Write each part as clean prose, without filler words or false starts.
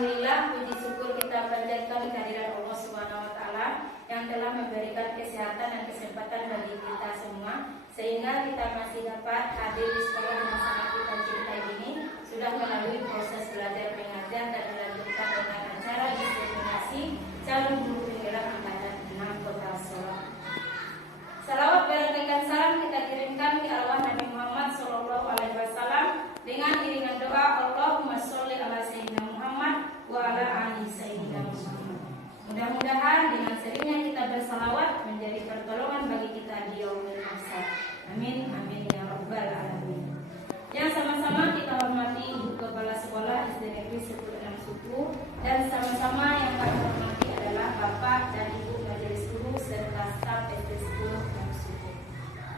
Alhamdulillah, puji syukur kita panjatkan kehadirat Allah Subhanahu wa taala yang telah memberikan kesehatan dan kesempatan bagi kita semua sehingga kita masih dapat hadir di sekolah yang sangat kita cintai ini, sudah melalui proses belajar mengajar dan dilanjutkan dengan acara diseminasi calon guru penggerak angkatan 6 Kota Solo. Salawat berantakan salam kita kirimkan ke Allah Nabi Muhammad SAW dengan iringan doa Allahumma sholli ala sayyidina Muhammad wa ala ali sayyidina Muhammad. Mudah-mudahan dengan seringnya kita bersalawat menjadi pertolongan bagi kita di yaumil mahsyar. Amin amin ya rabbal alamin. Yang sama-sama kita hormati Ibu Kepala Sekolah SD Negeri 10 Suku dan sama-sama yang kami hormati adalah Bapak dan Ibu Majelis Guru serta staf SD 10 Suku.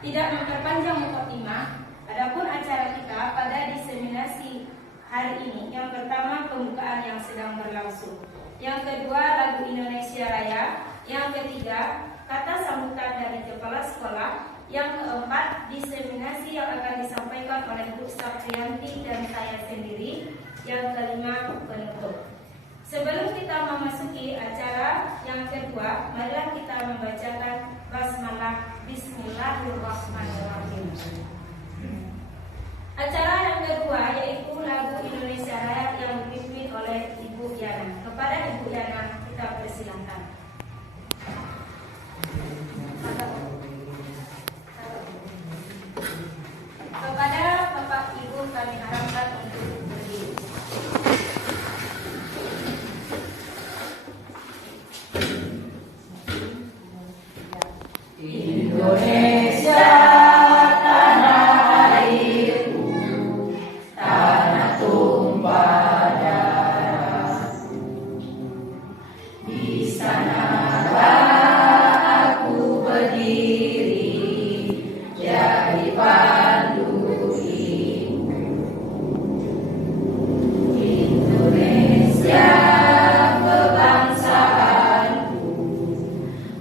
Tidak memperpanjang mukadimah, adapun acara kita pada diseminasi hari ini, yang pertama pembukaan yang sedang berlangsung, yang kedua lagu Indonesia Raya, yang ketiga kata sambutan dari kepala sekolah, yang keempat diseminasi yang akan disampaikan oleh Bu Saprianti dan saya sendiri, yang kelima penutup. Sebelum kita memasuki acara yang kedua, marilah kita membacakan basmalah Bismillahirrahmanirrahim. Acara yang kedua yaitu lagu Indonesia Raya yang dipimpin oleh Ibu Yana. Kepada Ibu Yana kita persilahkan. Kepada Bapak Ibu kami harapkan untuk berdiri. Indonesia tanah airku, tanah tumpah darahku. Di sanalah aku berdiri, jadi pandu ibu. Indonesia kebangsaanku,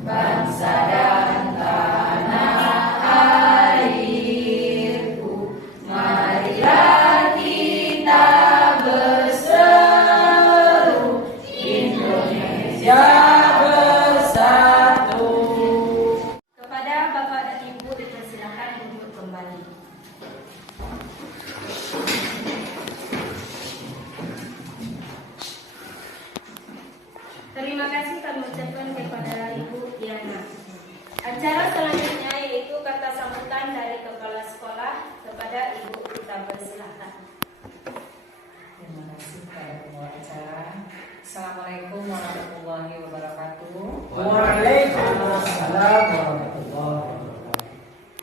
bangsa dan tanah airku. Marilah kita berseru, Indonesia bersatu. Kepada Bapak dan Ibu dipersilakan duduk kembali. Terima kasih kami ucapkan kepada Ibu Yana. Acara selanjutnya yaitu kata sambutan dari kepala sekolah. Kepada Ibu kita persilahkan. Terima kasih kepada pembawa acara. Assalamualaikum warahmatullahi wabarakatuh. Waalaikumsalam warahmatullahi wabarakatuh.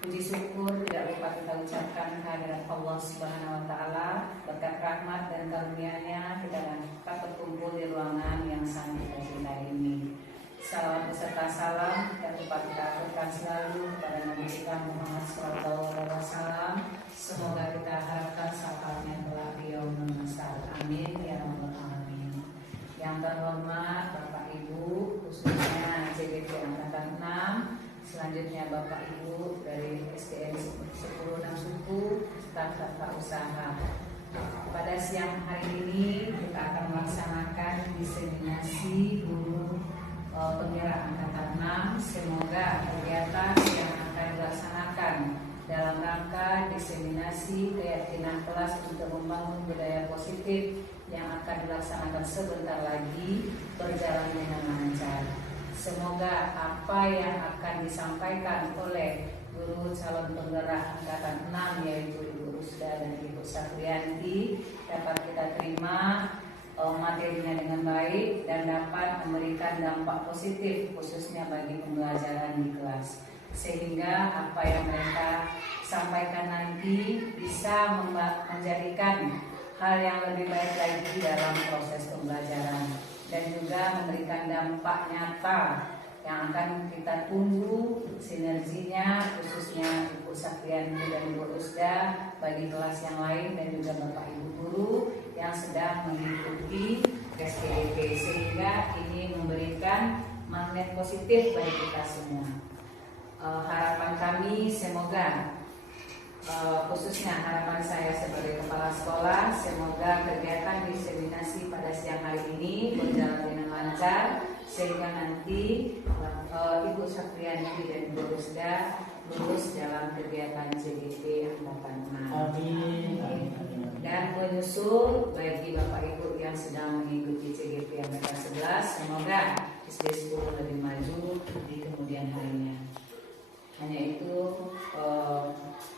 Puji syukur tidak lupa kita ucapkan kehadirat Allah Subhanahu wa taala. Berkat rahmat dan karunia-Nya kita dapat berkumpul di ruangan yang sangat kita cintai ini. Salawat beserta salam tidak lupa kita aturkan selalu kepada Nabi kita Muhammad SAW. Semoga kita harapkan syafaatnya kelak di yaumul mahsyar. Amin ya rabbal alamin. Yang terhormat Bapak Ibu, khususnya CBP Angkatan 6, selanjutnya Bapak Ibu dari SDN 10 Suku, staf usaha. Pada siang hari ini kita akan melaksanakan diseminasi guru penggerak Angkatan 6. Semoga kegiatan yang akan dilaksanakan dalam rangka diseminasi keyakinan kelas untuk membangun budaya positif yang akan dilaksanakan sebentar lagi berjalan dengan lancar. Semoga apa yang akan disampaikan oleh guru calon penggerak Angkatan 6 yaitu Ibu Rusda dan Ibu Saprianti dapat kita terima materinya dengan baik dan dapat memberikan dampak positif khususnya bagi pembelajaran di kelas, sehingga apa yang mereka sampaikan nanti bisa menjadikan hal yang lebih baik lagi dalam proses pembelajaran dan juga memberikan dampak nyata yang akan kita tunggu sinerginya khususnya Ibu Saprianti dan Ibu Rusda bagi kelas yang lain dan juga Bapak Ibu guru yang sedang mengikuti SPDP, sehingga ini memberikan magnet positif bagi kita semua. Harapan kami semoga khususnya harapan saya sebagai kepala sekolah, semoga kegiatan diseminasi pada siang hari ini berjalan dengan lancar sehingga nanti Ibu Saprianti dan Ibu Rusda lulus dalam kegiatan CGP angkatan 6. Amin. Dan menyusul bagi Bapak Ibu yang sedang mengikuti CGP angkatan 11, semoga SD 10 lebih maju di kemudian harinya. Hanya itu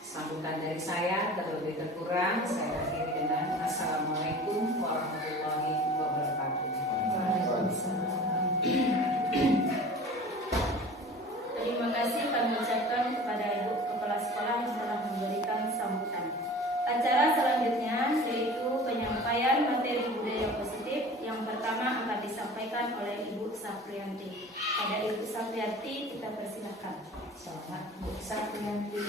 sambutan dari saya, terlebih terkurang saya akhiri dengan Assalamualaikum warahmatullahi wabarakatuh. Terima kasih kami ucapkan kepada Ibu Kepala Sekolah yang telah memberikan sambutan. Acara selanjutnya yaitu penyampaian materi budaya positif. Yang pertama akan disampaikan oleh Ibu Saprianti. Pada Ibu Saprianti kita persilakan. Selamat Bu Saprianti.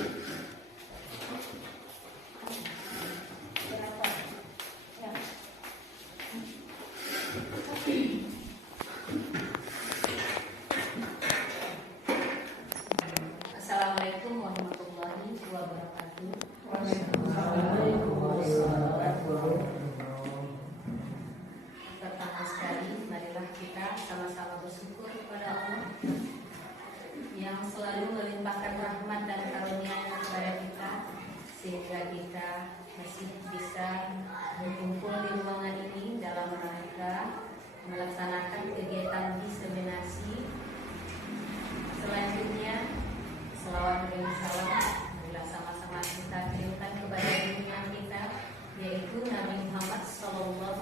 Berapa? Ya. Assalamualaikum warahmatullahi wabarakatuh. Pertama sekali, marilah kita sama-sama bersyukur kepada Allah yang selalu melimpahkan rahmat dan karunia-Nya kepada kita, sehingga kita masih bisa berkumpul di ruangan ini dalam rangka melaksanakan kegiatan diseminasi. Selanjutnya, selawat dan salam marilah sama-sama kita kirimkan kepada junjungan kita, yaitu Nabi Muhammad SAW,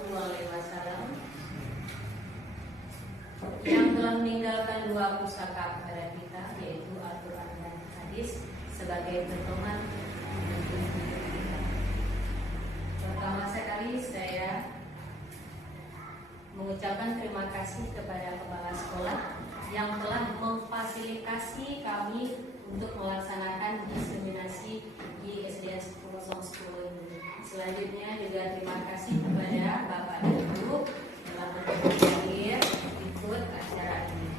yang telah meninggalkan dua pusaka kepada kita, yaitu Al-Quran dan Hadis, sebagai pedoman untuk hidup kita. Pertama sekali saya mengucapkan terima kasih kepada kepala sekolah yang telah memfasilitasi kami untuk melaksanakan diseminasi di SDN 1010 ini. Selanjutnya juga terima kasih kepada Bapak dan Ibu telah berhadir ikut acara ini.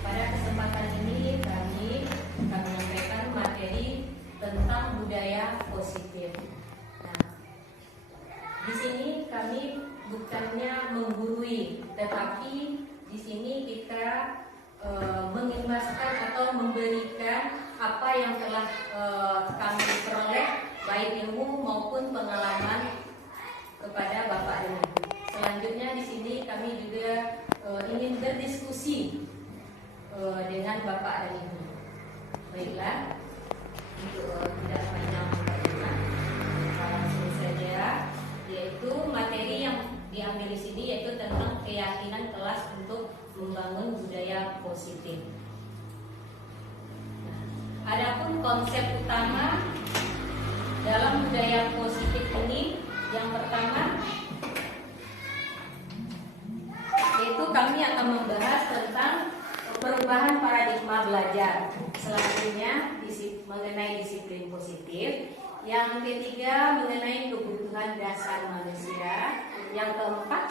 Pada kesempatan ini kami akan menyampaikan materi tentang budaya positif. Nah, di sini kami bukannya menggurui, tetapi di sini kita mengimbaskan atau memberikan apa yang telah kami peroleh, baik ilmu maupun pengalaman kepada Bapak dan Ibu. Selanjutnya di sini kami juga ingin berdiskusi dengan Bapak dan Ibu. Baiklah, untuk tidak panjang lebar, langsung saja, yaitu materi yang diambil di sini yaitu tentang keyakinan kelas untuk membangun budaya positif. Adapun konsep utama dalam budaya positif ini, yang pertama yaitu kami akan membahas tentang perubahan paradigma belajar. Selanjutnya mengenai disiplin positif. Yang ketiga mengenai kebutuhan dasar manusia. Yang keempat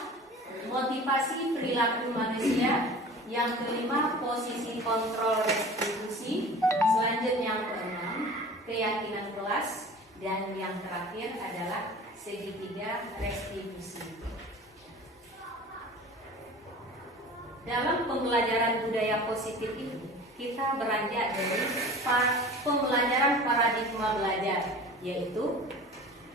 motivasi perilaku manusia. Yang kelima posisi kontrol restitusi. Selanjutnya yang keenam keyakinan kelas. Dan yang terakhir adalah segitiga restitusi. Dalam pembelajaran budaya positif ini kita beranjak dari pembelajaran paradigma belajar, yaitu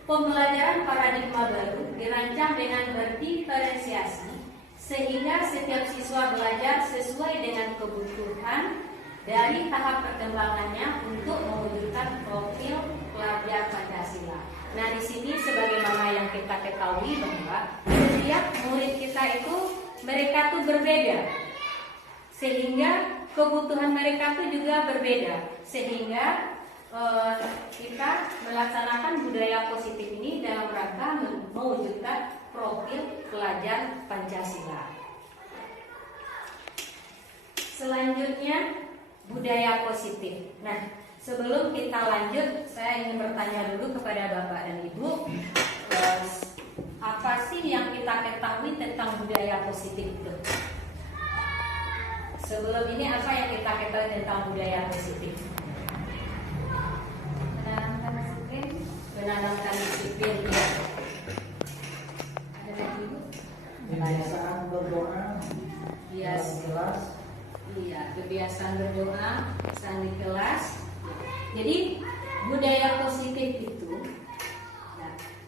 pembelajaran paradigma baru dirancang dengan berdiferensiasi sehingga setiap siswa belajar sesuai dengan kebutuhan dari tahap perkembangannya untuk mewujudkan profil pelajar Pancasila. Nah, di sini sebagaimana yang kita ketahui bahwa setiap murid kita itu mereka tuh berbeda, sehingga kebutuhan mereka tuh juga berbeda, sehingga kita melaksanakan budaya positif ini dalam rangka mewujudkan profil pelajar Pancasila. Selanjutnya budaya positif. Nah, sebelum kita lanjut, saya ingin bertanya dulu kepada Bapak dan Ibu, apa sih yang kita ketahui tentang budaya positif itu? Sebelum ini apa yang kita ketahui tentang budaya positif? Menanamkan disiplin, ya. Ada lagi, Ibu? Kebiasaan berdoa Bias. dalam kelas. Iya, kebiasaan berdoa saat di kelas. Jadi budaya positif itu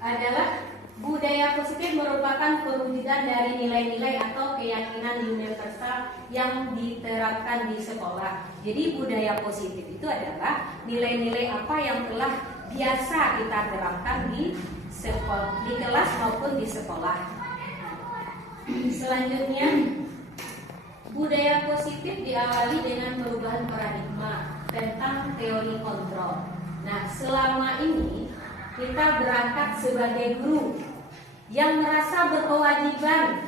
adalah budaya positif merupakan perwujudan dari nilai-nilai atau keyakinan universal yang diterapkan di sekolah. Jadi budaya positif itu adalah nilai-nilai apa yang telah biasa kita terapkan di sekolah, di kelas maupun di sekolah. Selanjutnya, budaya positif diawali dengan perubahan paradigma tentang teori kontrol. Nah, selama ini kita berangkat sebagai guru yang merasa berkewajiban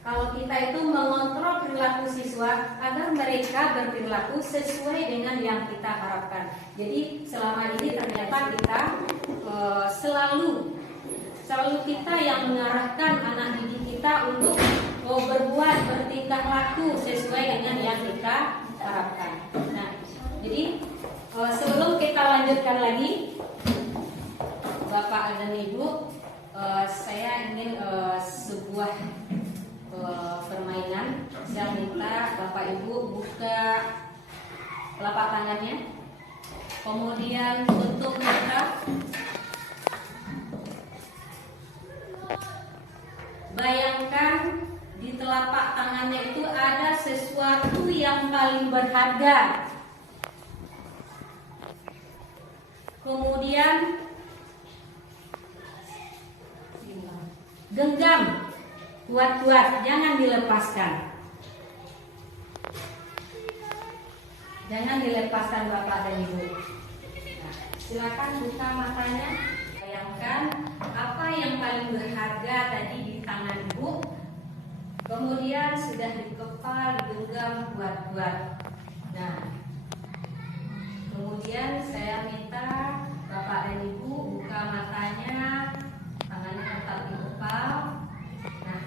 kalau kita itu mengontrol perilaku siswa agar mereka berperilaku sesuai dengan yang kita harapkan. Jadi selama ini ternyata kita selalu kita yang mengarahkan anak didik kita untuk berbuat bertingkah laku sesuai dengan yang kita harapkan. Nah, jadi sebelum kita lanjutkan lagi, Bapak dan Ibu, saya ingin sebuah permainan. Saya minta Bapak Ibu buka telapak tangannya. Kemudian untuk kita bayangkan di telapak tangannya itu ada sesuatu yang paling berharga. Kemudian genggam kuat-kuat, jangan dilepaskan. Jangan dilepaskan Bapak dan Ibu. Nah, silakan buka matanya. Bayangkan apa yang paling berharga tadi di tangan Ibu. Kemudian sudah dikepal, digenggam kuat-kuat. Nah, kemudian saya minta Bapak dan Ibu buka matanya, tangannya tetap dikepal. Nah,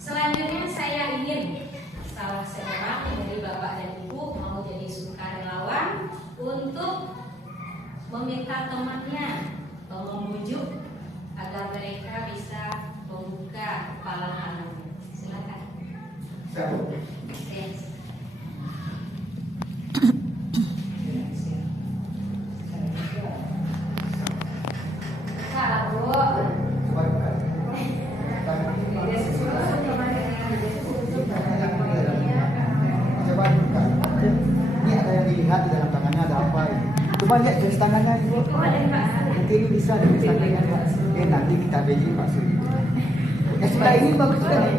selanjutnya saya ingin salah seorang dari Bapak dan Ibu mau jadi sukarelawan untuk meminta temannya atau membujuk agar mereka bisa membuka kepala anaknya. Silakan. Ini ada yang dilihat di dalam tangannya ada apa ini? Coba lihat dari tangannya Ibu. Mungkin ini bisa dari tangannya. Nanti kita beli Pak Suri. Ya sudah ini bagus sekali.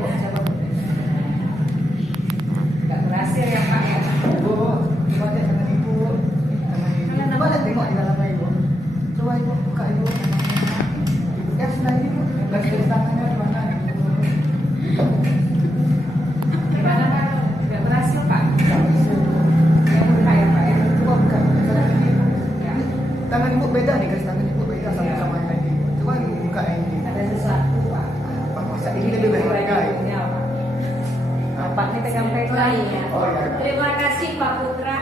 Gak berhasil ya Pak ya. Ibu, coba lihat tangan Ibu. Coba lihat tengok di dalamnya Ibu. Coba Ibu buka Ibu. Ya sudah ini bagus dari tangannya di mana? Gimana Pak? Gak berhasil Pak? Yang buka ya Pak ya. Coba buka tangan Ibu. Tangan Ibu beda nih guys, tangan Ibu beda sama yang lain. Coba Ibu buka ini. Ada sesuatu Pak. Pak masa ini lebih berharga ya? Ya Pak. Pak ini pegang-pegang ya. Oh ya. Terima kasih Pak Putra.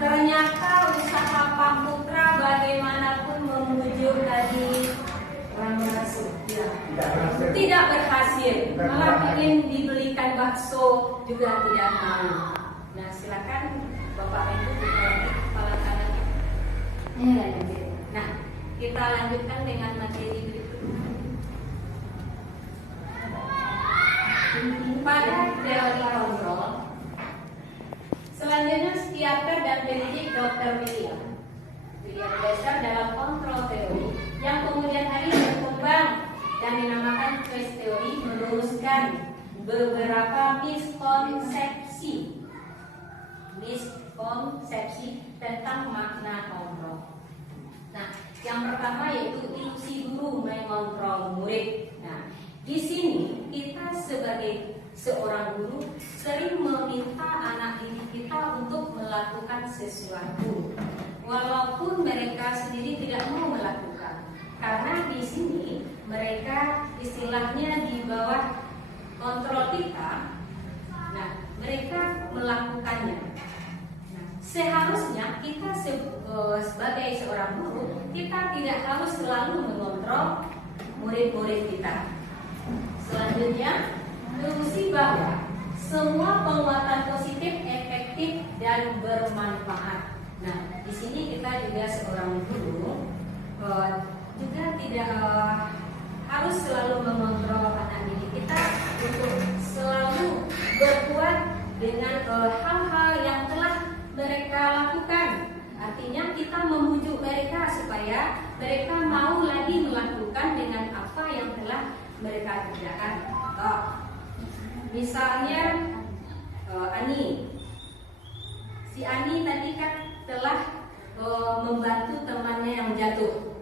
Ternyata usaha Pak Putra bagaimanapun membujuk tadi orang berhasil. Ya. Tidak berhasil. Malah ingin dibelikan bakso juga tidak mau. Nah silakan Bapak Ibu buka lagi kepala tangannya. Nah kita lanjutkan dengan materi berikutnya. Pada teori kontrol, selanjutnya psikiater dan pendidik Dr. William berdasar dalam kontrol teori yang kemudian hari berkembang dan dinamakan choice teori meluruskan beberapa miskonsepsi tentang makna kontrol. Nah, yang pertama yaitu ilusi guru mengontrol murid. Nah, di sini kita sebagai seorang guru sering meminta anak didik kita untuk melakukan sesuatu, walaupun mereka sendiri tidak mau melakukan. Karena di sini mereka istilahnya di bawah kontrol kita. Nah, mereka melakukannya. Nah, seharusnya kita sebagai seorang guru kita tidak harus selalu mengontrol murid-murid kita. Selanjutnya, ilusi bahwa semua penguatan positif efektif dan bermanfaat. Nah, di sini kita juga seorang guru juga tidak harus selalu mengontrol anak didik kita untuk selalu berbuat dengan hal-hal yang telah mereka lakukan. Artinya kita membujuk mereka supaya mereka mau lagi melakukan dengan apa yang telah mereka kerjakan. Misalnya Ani, si Ani tadi kan telah membantu temannya yang jatuh.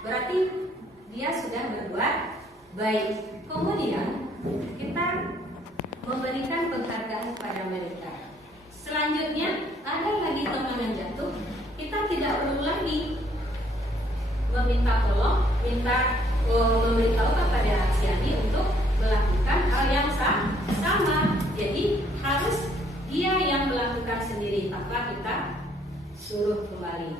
Berarti dia sudah berbuat baik. Kemudian kita memberikan penghargaan kepada mereka. Selanjutnya ada lagi teman yang jatuh, kita tidak perlu lagi meminta tolong, memberitahu kepada si Ani untuk melakukan hal yang sama. Jadi harus dia yang melakukan sendiri tanpa kita suruh kembali.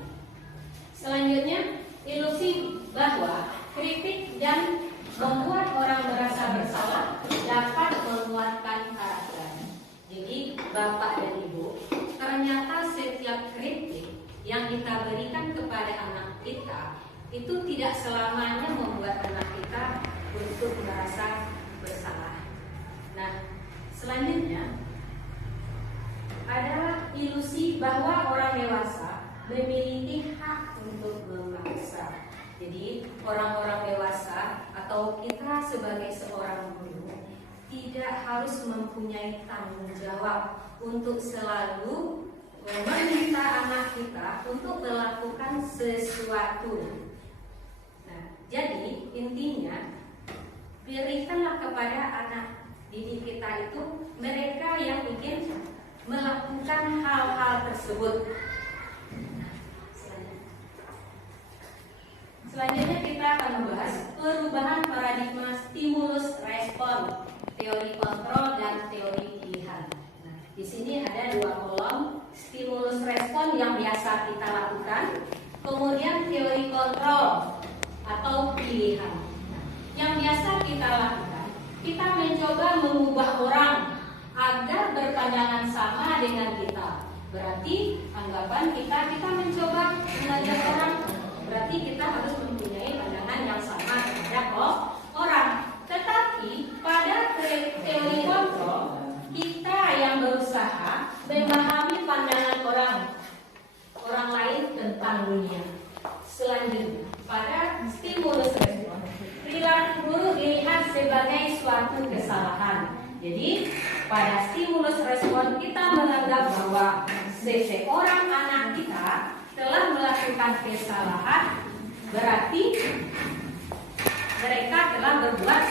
Selanjutnya, ilusi bahwa kritik dan membuat orang merasa bersalah dapat menguatkan karakter. Jadi Bapak dan Ibu, ternyata setiap kritik yang kita berikan kepada anak kita itu tidak selamanya membuat anak kita untuk merasa bersalah. Nah, selanjutnya adalah ilusi bahwa orang dewasa memiliki hak untuk memaksa. Jadi orang-orang dewasa atau kita sebagai seorang guru tidak harus mempunyai tanggung jawab untuk selalu meminta anak kita untuk melakukan sesuatu. Nah, jadi intinya berikanlah kepada anak didik kita itu mereka yang ingin melakukan hal-hal tersebut. Selanjutnya kita akan membahas perubahan paradigma stimulus respon, teori kontrol dan teori pilihan. Nah, di sini ada 2 kolom, stimulus respon yang biasa kita lakukan, kemudian teori kontrol atau pilihan. Nah, yang biasa kita lakukan, kita mencoba mengubah orang agar berpandangan sama dengan kita. Berarti anggapan kita mencoba mengajak orang, berarti kita harus mempunyai pandangan yang sama terhadap orang. Tetapi pada teori kontrol, kita yang berusaha memahami pandangan orang lain tentang dunia. Selanjutnya, pada stimulus respon, perilaku guru dilihat sebagai suatu kesalahan. Jadi pada stimulus respon kita menganggap bahwa seseorang anak kita telah melakukan kesalahan, berarti mereka telah berbuat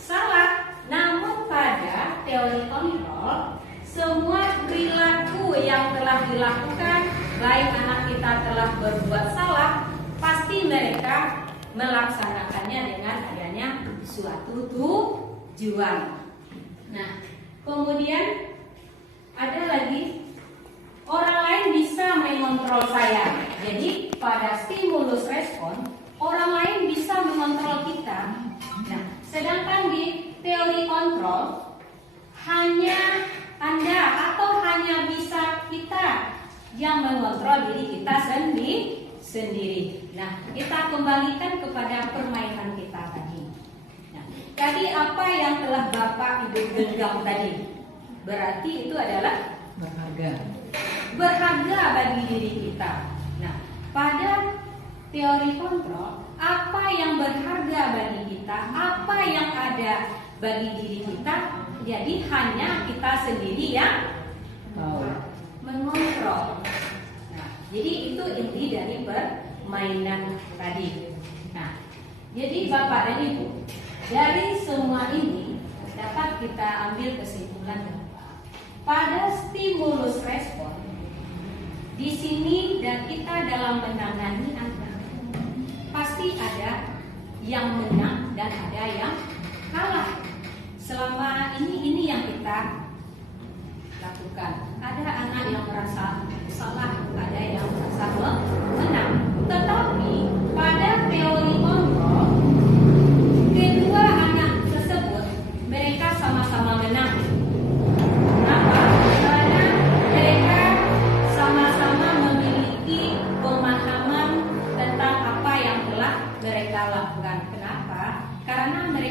salah. Namun pada teori kontrol, semua perilaku yang telah dilakukan, baik anak kita telah berbuat salah, pasti mereka melaksanakannya dengan adanya suatu tujuan. Nah, kemudian ada lagi, orang lain bisa mengontrol saya. Jadi pada stimulus respon, orang lain bisa mengontrol kita. Nah, sedangkan di teori kontrol, hanya Anda atau hanya bisa kita yang mengontrol diri kita sendiri. Nah, kita kembalikan kepada permainan kita tadi. Nah, tadi apa yang telah Bapak Ibu genggam tadi? Berarti itu adalah berharga bagi diri kita. Nah, pada teori kontrol, apa yang berharga bagi kita, apa yang ada bagi diri kita, jadi hanya kita sendiri yang mengontrol. Nah, jadi itu inti dari permainan tadi. Nah, jadi Bapak dan Ibu, dari semua ini dapat kita ambil kesimpulan bahwa pada stimulus respon di sini dan kita dalam menangani anak pasti ada yang menang dan ada yang kalah. Selama ini yang kita lakukan. Ada anak yang merasa salah, ada yang merasa menang. Tetapi pada teori kontrol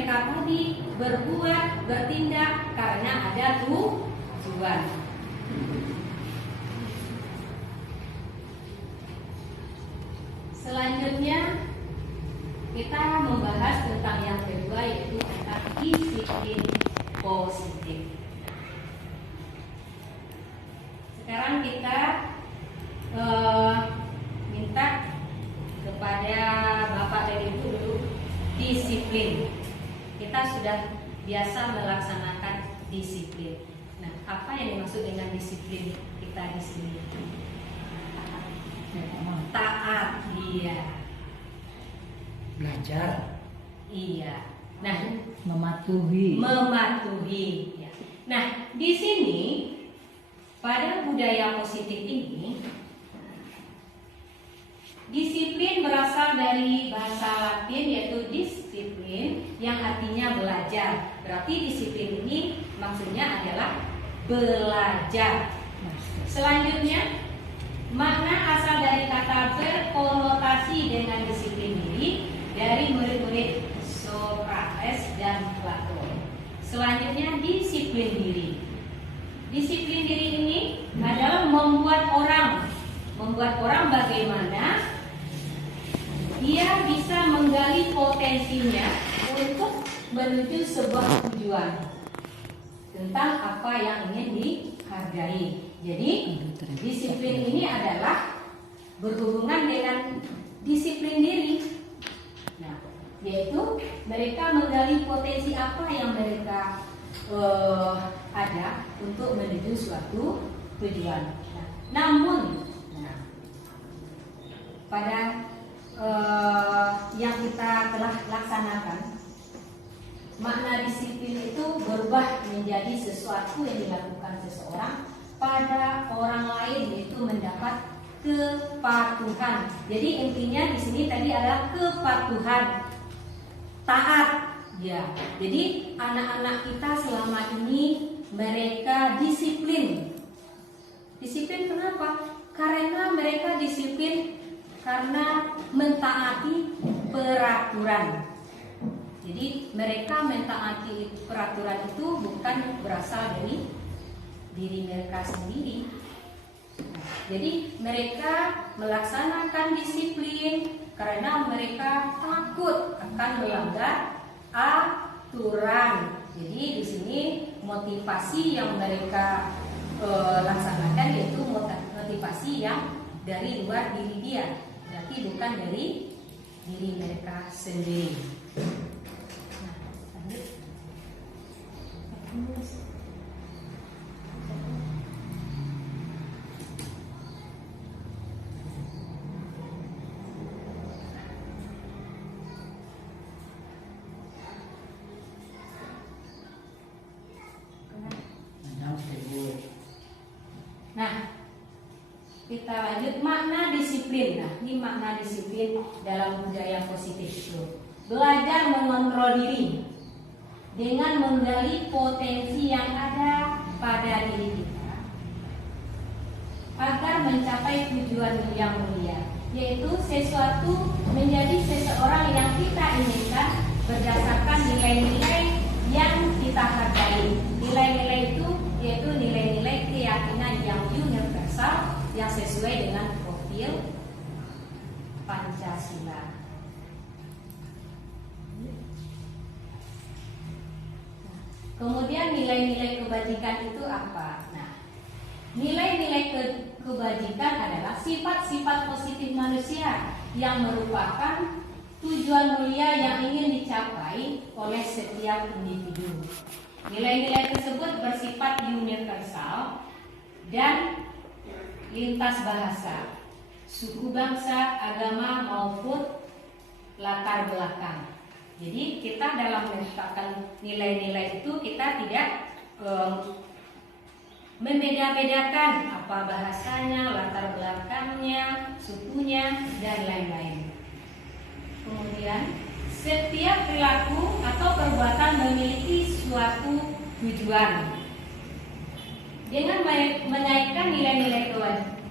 mereka tadi berbuat, bertindak karena ada tujuan. Selanjutnya kita membahas tentang yang kedua, yaitu tentang disiplin positif. Sekarang kita minta kepada Bapak dan Ibu dulu disiplin. Kita sudah biasa melaksanakan disiplin. Nah, apa yang dimaksud dengan disiplin kita di sini? Taat, iya. Belajar, Iya. Nah, mematuhi. ya. Nah, di sini pada budaya positif ini, disiplin berasal dari bahasa Latin yaitu disiplin yang artinya belajar. Berarti disiplin ini maksudnya adalah belajar. Selanjutnya, makna asal dari kata berkonotasi dengan disiplin diri dari murid-murid Sokrates dan Plato. Selanjutnya, disiplin diri. Disiplin diri ini adalah membuat orang bagaimana dia bisa menggali potensinya untuk menuju sebuah tujuan tentang apa yang ingin dihargai. Jadi disiplin ini adalah berhubungan dengan disiplin diri. Nah, yaitu mereka menggali potensi apa yang mereka ada untuk menuju suatu tujuan. Nah, namun pada yang kita telah laksanakan, makna disiplin itu berubah menjadi sesuatu yang dilakukan seseorang pada orang lain, yaitu mendapat kepatuhan. Jadi intinya di sini tadi adalah kepatuhan, taat. Ya, jadi anak-anak kita selama ini mereka disiplin. Disiplin kenapa? Karena mereka disiplin karena mentaati peraturan. Jadi mereka mentaati peraturan itu bukan berasal dari diri mereka sendiri. Jadi mereka melaksanakan disiplin karena mereka takut akan melanggar aturan. Jadi di sini motivasi yang mereka laksanakan yaitu motivasi yang dari luar diri dia, berarti bukan dari diri mereka sendiri. Nah, lanjut. Nah, kita lanjut makna disiplin. Nah, ini makna disiplin dalam budaya positif itu. Belajar mengontrol diri dengan menggali potensi yang ada pada diri kita agar mencapai tujuan yang mulia, yaitu sesuatu menjadi seseorang yang kita inginkan berdasarkan nilai-nilai yang kita hargai. Nilai-nilai itu yaitu nilai-nilai keyakinan yang universal yang sesuai dengan profil Pancasila. Kemudian nilai-nilai kebajikan itu apa? Nah, nilai-nilai kebajikan adalah sifat-sifat positif manusia yang merupakan tujuan mulia yang ingin dicapai oleh setiap individu. Nilai-nilai tersebut bersifat universal dan lintas bahasa, suku bangsa, agama maupun latar belakang. Jadi kita dalam menetapkan nilai-nilai itu kita tidak membeda-bedakan apa bahasanya, latar belakangnya, sukunya, dan lain-lain. Kemudian setiap perilaku atau perbuatan memiliki suatu tujuan. Dengan menaikkan nilai-nilai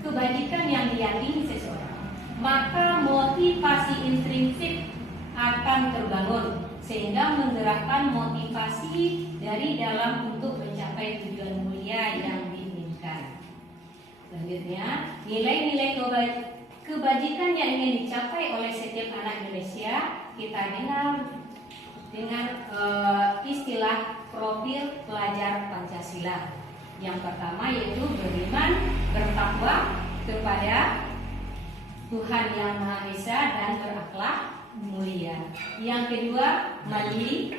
kebajikan yang diyakini seseorang, maka motivasi intrinsik akan terbangun sehingga menggerakkan motivasi dari dalam untuk mencapai tujuan mulia yang diinginkan. Selanjutnya, nilai-nilai kebajikan yang ingin dicapai oleh setiap anak Indonesia kita dengar dengan istilah profil pelajar Pancasila. Yang pertama yaitu beriman, bertakwa kepada Tuhan Yang Maha Esa dan berakhlak mulia. Yang kedua, mandiri,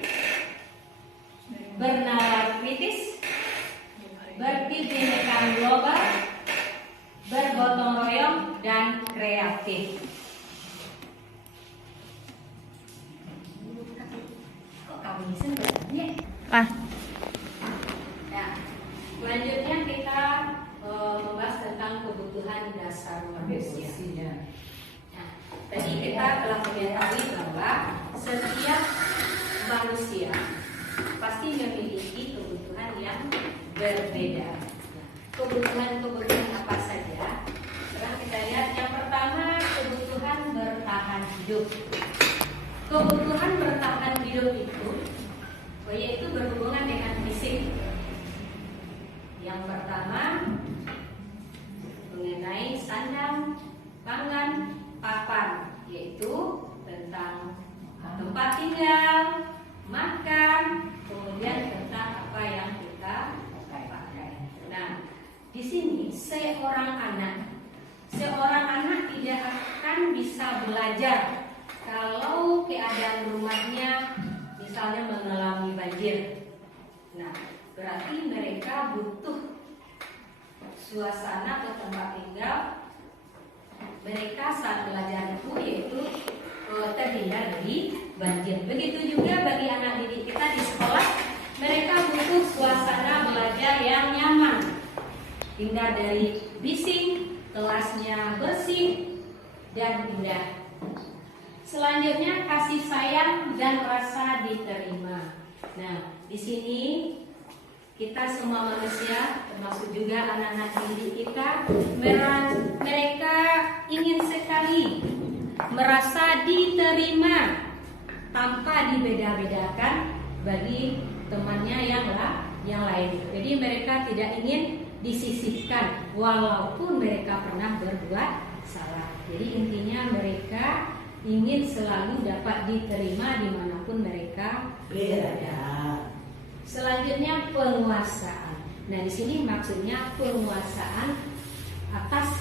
bernalar kritis, berkebinekaan global, bergotong royong dan kreatif. Kok kamu sebenarnya? Ah, Nah, selanjutnya kita membahas tentang kebutuhan dasar manusia. Nah, tadi kita telah mengetahui bahwa setiap manusia pasti memiliki kebutuhan yang berbeda. Kebutuhan apa saja? Sekarang kita lihat yang pertama, kebutuhan bertahan hidup. Kebutuhan bertahan hidup itu yaitu berhubungan dengan fisik. Yang pertama mengenai sandang, pangan, papan, yaitu tentang tempat tinggal, makan, kemudian tentang apa yang kita pakai. Nah, di sini seorang anak tidak akan bisa belajar kalau keadaan rumahnya misalnya mengalami banjir. Nah, berarti mereka butuh suasana atau tempat tinggal mereka saat belajar itu, yaitu terhindar dari banjir. Begitu juga bagi anak didik kita di sekolah, mereka butuh suasana belajar yang nyaman, hindar dari bising, kelasnya bersih dan indah. Selanjutnya, kasih sayang dan rasa diterima. Nah, di sini kita semua manusia, termasuk juga anak-anak didik kita, mereka ingin sekali merasa diterima tanpa dibeda-bedakan bagi temannya yang lain. Jadi mereka tidak ingin disisihkan walaupun mereka pernah berbuat salah. Jadi intinya mereka ingin selalu dapat diterima dimanapun mereka berada. Selanjutnya, penguasaan. Nah, di sini maksudnya penguasaan atas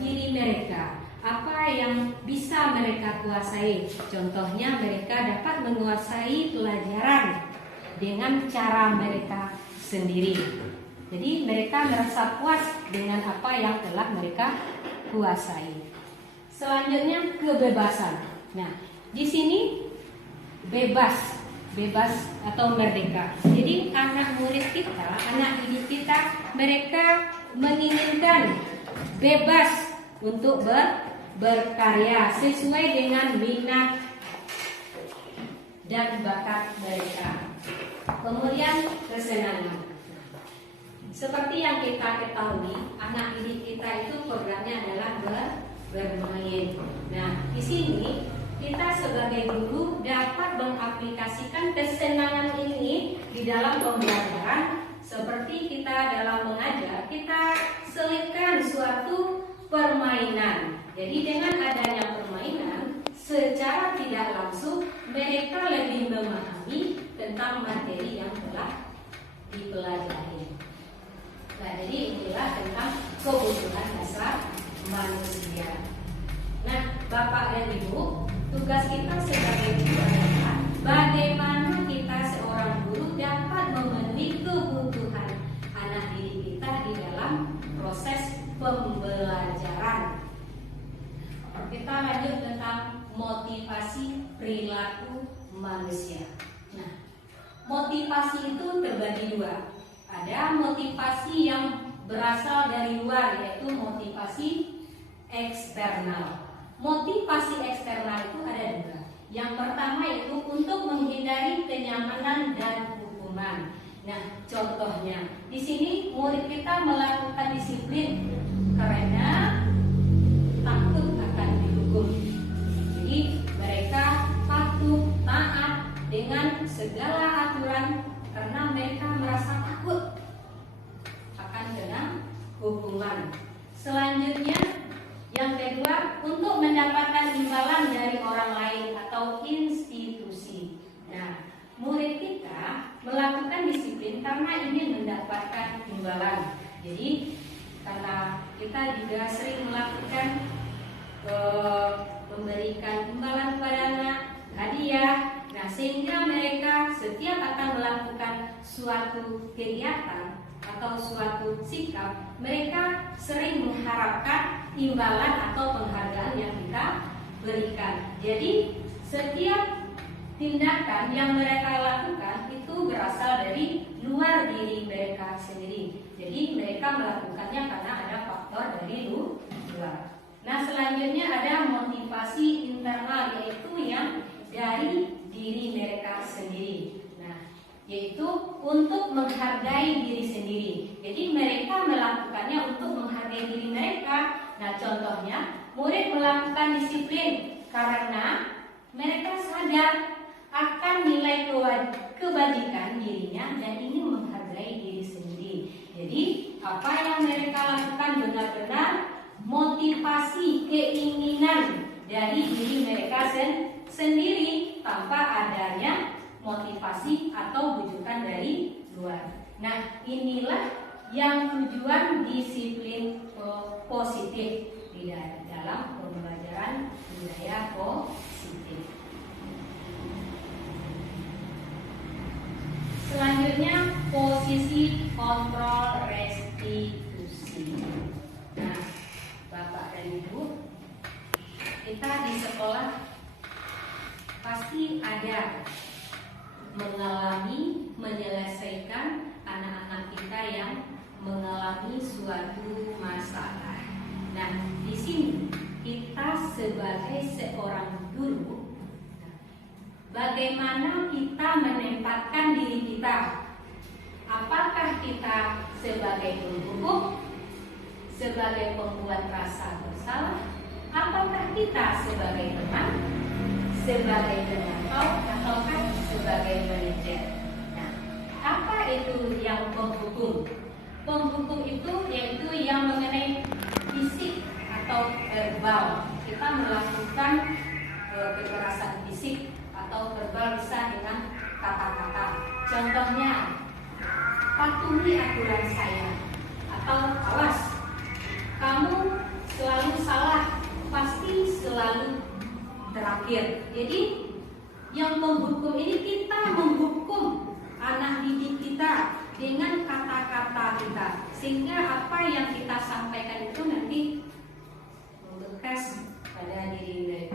diri mereka. Apa yang bisa mereka kuasai? Contohnya, mereka dapat menguasai pelajaran dengan cara mereka sendiri. Jadi mereka merasa puas dengan apa yang telah mereka kuasai. Selanjutnya, kebebasan. Nah, di sini bebas atau merdeka. Jadi anak murid kita, anak didik kita, mereka menginginkan bebas untuk berkarya sesuai dengan minat dan bakat mereka. Kemudian kesenangan. Seperti yang kita ketahui, anak didik kita itu programnya adalah bermain. Nah, di sini kita sebagai guru dapat mengaplikasikan kesenangan ini di dalam pembelajaran. Seperti kita dalam mengajar, kita selipkan suatu permainan. Jadi dengan adanya permainan, secara tidak langsung mereka lebih memahami tentang materi yang telah dipelajari. Nah, jadi inilah tentang kebutuhan dasar manusia. Nah, Bapak dan Ibu, tugas kita sebagai guru adalah bagaimana kita seorang guru dapat memenuhi kebutuhan anak didik kita di dalam proses pembelajaran. Kita lanjut tentang motivasi perilaku manusia. Nah, motivasi itu terbagi dua. Ada motivasi yang berasal dari luar, yaitu motivasi eksternal. Motivasi eksternal itu ada dua. Yang pertama yaitu untuk menghindari kenyamanan dan hukuman. Nah, contohnya di sini murid kita melakukan disiplin karena takut akan dihukum. Jadi mereka patuh, taat segala aturan karena mereka merasa takut akan kena hukuman. Selanjutnya, yang kedua, untuk mendapatkan imbalan dari orang lain atau institusi. Nah, murid kita melakukan disiplin karena ingin mendapatkan imbalan. Jadi, karena kita juga sering melakukan memberikan imbalan kepada anak, hadiah. Nah, sehingga mereka setiap akan melakukan suatu kegiatan atau suatu sikap, mereka sering mengharapkan imbalan atau penghargaan yang kita berikan. Jadi setiap tindakan yang mereka lakukan itu berasal dari luar diri mereka sendiri. Jadi mereka melakukannya karena ada faktor dari luar. Nah, selanjutnya ada motivasi internal, yaitu yang dari diri mereka sendiri. Nah, yaitu untuk menghargai diri sendiri. Jadi mereka melakukannya untuk menghargai diri mereka. Nah, contohnya murid melakukan disiplin karena mereka sadar akan nilai kebajikan dirinya dan ingin menghargai diri sendiri. Jadi apa yang mereka lakukan benar-benar motivasi keinginan dari diri mereka sendiri tanpa adanya motivasi atau bujukan dari luar. Nah, inilah yang tujuan disiplin positif di dalam pembelajaran budaya positif. Selanjutnya, posisi kontrol restitusi. Nah, Bapak dan Ibu, kita di sekolah pasti ada mengalami, menyelesaikan anak-anak kita yang mengalami suatu masalah. Nah, di sini kita sebagai seorang guru, bagaimana kita menempatkan diri kita? Apakah kita sebagai penghukum, sebagai pembuat rasa bersalah, apakah kita sebagai teman, sebagai penangkal, ataukah sebagai manajer? Nah, apa itu yang penghukum? Penghukum itu yaitu yang mengenai fisik atau verbal. Kita melakukan kekerasan fisik atau verbal bisa dengan kata-kata. Contohnya, patuhi aturan saya, atau awas, kamu selalu salah, pasti selalu terakhir. Jadi yang menghukum ini, kita menghukum anak didik kita dengan kata-kata kita, sehingga apa yang kita sampaikan itu nanti membekas pada diri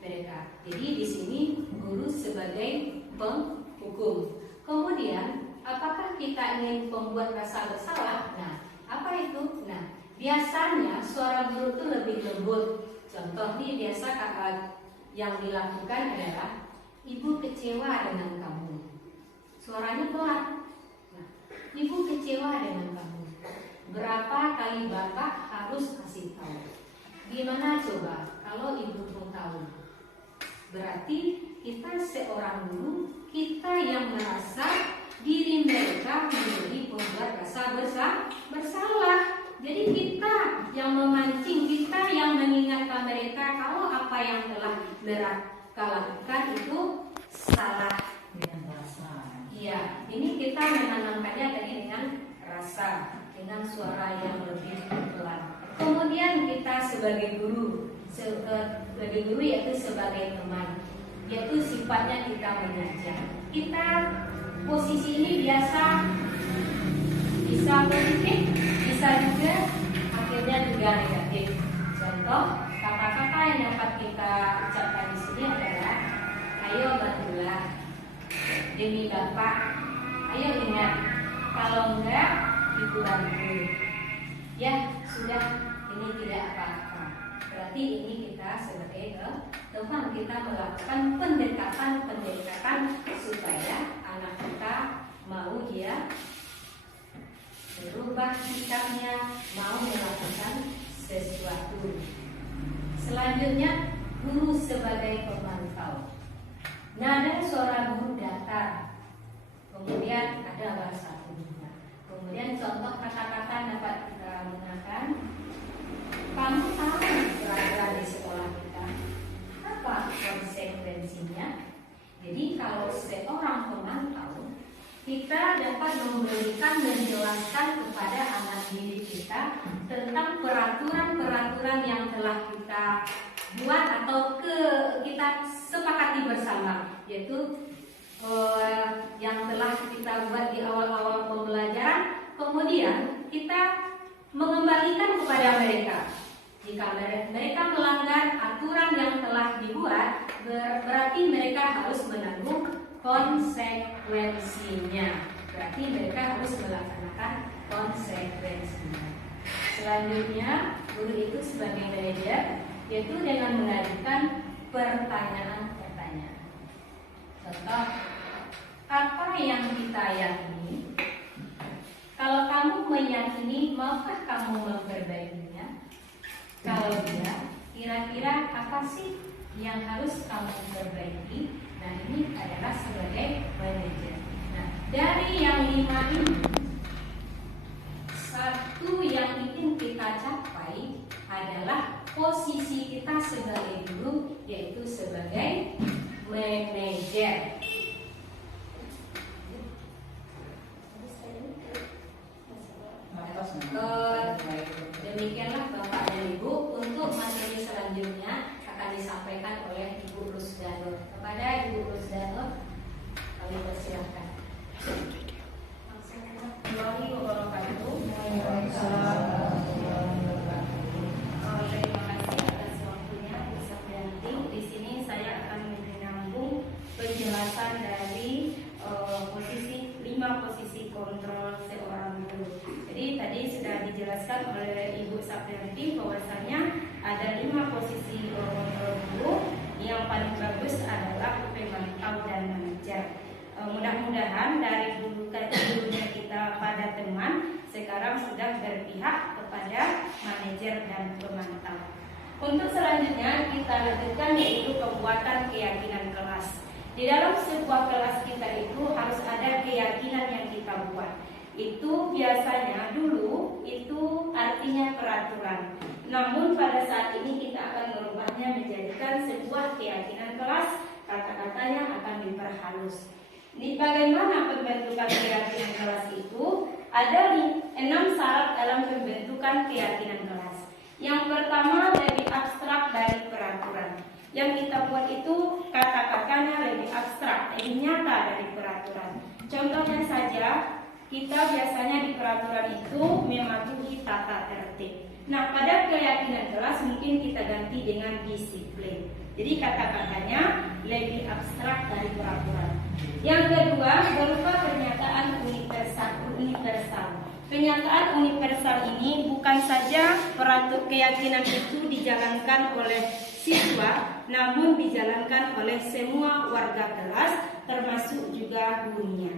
mereka. Jadi di sini guru sebagai penghukum. Kemudian apakah kita ingin membuat rasa bersalah? Nah, apa itu? Nah, biasanya suara guru itu lebih lembut. Contoh nih, biasa kata yang dilakukan adalah, ibu kecewa dengan kamu. Suaranya pelan. Nah, ibu kecewa dengan kamu. Berapa kali bapak harus kasih tahu? Gimana coba kalau ibu mau tahu? Berarti kita seorang guru, kita yang merasa diri mereka menjadi pembuat rasa bersalah. Jadi kita yang memancing, kita yang mengingatkan mereka kalau apa yang telah mereka lakukan itu salah. Dengan rasa. Iya, ini kita menanamkannya tadi dengan rasa, dengan suara yang lebih pelan. Kemudian kita sebagai guru, yaitu sebagai teman, yaitu sifatnya kita mengajar. Kita posisi ini biasa bisa positif, bisa juga akhirnya juga negatif. Contoh kata-kata yang dapat kita ucapkan di sini adalah, ayo bantulah demi bapak, ayo ingat, kalau enggak ibu bantu. Ya sudah, ini tidak apa-apa. Berarti ini kita sebagai teman, kita melakukan pendekatan supaya anak kita mau dia berubah sikapnya, mau melakukan sesuatu. Selanjutnya, guru sebagai pemantau. Nada suara guru datar, kita dapat memberikan menjelaskan kepada anak didik kita tentang peraturan-peraturan yang telah kita buat atau kita sepakati bersama, yaitu yang telah kita buat di awal-awal pembelajaran. Kemudian kita mengembalikan kepada mereka. Jika mereka melanggar aturan yang telah dibuat, berarti mereka harus menanggung konsekuensinya. Berarti mereka harus melaksanakan konsekuensinya. Selanjutnya, guru itu sebagai manajer, yaitu dengan mengajukan pertanyaan-pertanyaan. Contoh, apa yang kita yakini? Kalau kamu meyakini, maukah kamu memperbaikinya? Kalau tidak, kira-kira apa sih yang harus kamu perbaiki? Nah, ini adalah sebagai manajer. Nah, dari yang 5 ini, satu yang ingin kita capai adalah posisi kita sebagai guru, yaitu sebagai manajer. Demikianlah Bapak dan Ibu, untuk materi selanjutnya akan disampaikan oleh Ibu Rusdanur. Kepada Ibu Rusdanur, kami persilahkan. Warahmatullahi wabarakatuh. Terima kasih atas waktunya Bu Saprianti. Di sini saya akan menyambung penjelasan dari posisi 5 posisi kontrol seorang guru. Jadi tadi sudah dijelaskan oleh Ibu Saprianti bahwasanya ada 5 posisi kontrol guru. Yang paling bagus adalah pemantau dan manajer. Mudah-mudahan dari gurunya kita pada teman sekarang sudah berpihak kepada manajer dan pemantau. Untuk selanjutnya kita lanjutkan, yaitu pembuatan keyakinan kelas. Di dalam sebuah kelas kita itu harus ada keyakinan yang kita buat. Itu biasanya dulu itu artinya peraturan. Namun pada saat ini kita akan merubahnya menjadikan sebuah keyakinan kelas. Kata-katanya akan diperhalus. Di bagaimana pembentukan keyakinan kelas itu? Ada 6 syarat dalam pembentukan keyakinan kelas. Yang pertama, lebih abstrak dari peraturan. Yang kita buat itu kata-katanya lebih abstrak, lebih nyata dari peraturan. Contohnya saja, kita biasanya di peraturan itu mematuhi tata tertib. Nah, pada keyakinan kelas mungkin kita ganti dengan disiplin. Jadi kata-katanya lebih abstrak dari peraturan. Yang kedua, berupa pernyataan universal. Pernyataan universal ini bukan saja keyakinan itu dijalankan oleh siswa, namun dijalankan oleh semua warga kelas, termasuk juga gurunya.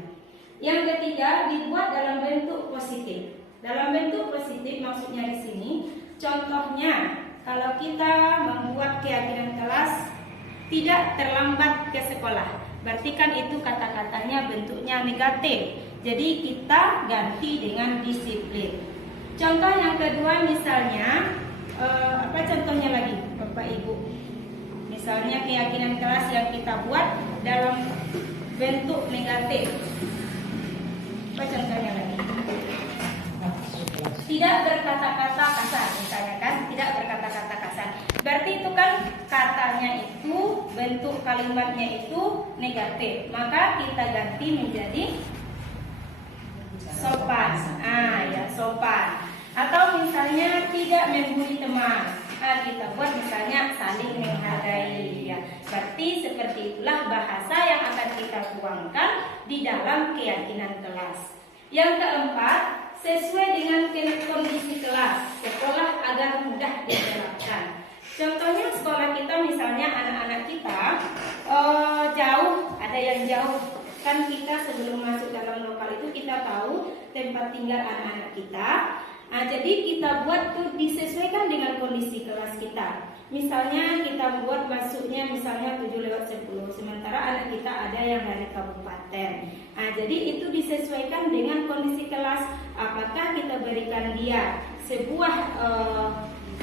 Yang ketiga, dibuat dalam bentuk positif. Dalam bentuk positif maksudnya di sini, contohnya kalau kita membuat keyakinan kelas tidak terlambat ke sekolah, berarti kan itu kata-katanya bentuknya negatif. Jadi kita ganti dengan disiplin. Contoh yang kedua misalnya, apa contohnya lagi Bapak Ibu? Misalnya keyakinan kelas yang kita buat dalam bentuk negatif. Apa contohnya lagi? Tidak berkata-kata kasar, misalnya kan, tidak berkata-kata kasar. Berarti itu kan katanya itu, bentuk kalimatnya itu negatif. Maka kita ganti menjadi sopan. Ya, sopan. Atau misalnya tidak membuli teman. Kita buat misalnya saling menghargai. Ya. Berarti seperti itulah bahasa yang akan kita tuangkan di dalam keyakinan kelas. Yang keempat, sesuai dengan kondisi kelas, sekolah agar mudah diterapkan. Contohnya sekolah kita misalnya anak-anak kita jauh, ada yang jauh. Kan kita sebelum masuk dalam lokal itu kita tahu tempat tinggal anak-anak kita. Nah, jadi kita buat tuh disesuaikan dengan kondisi kelas kita. Misalnya kita buat masuknya misalnya 7/10, sementara anak kita ada yang dari kabupaten. Nah, jadi itu disesuaikan dengan kondisi kelas. Apakah kita berikan dia sebuah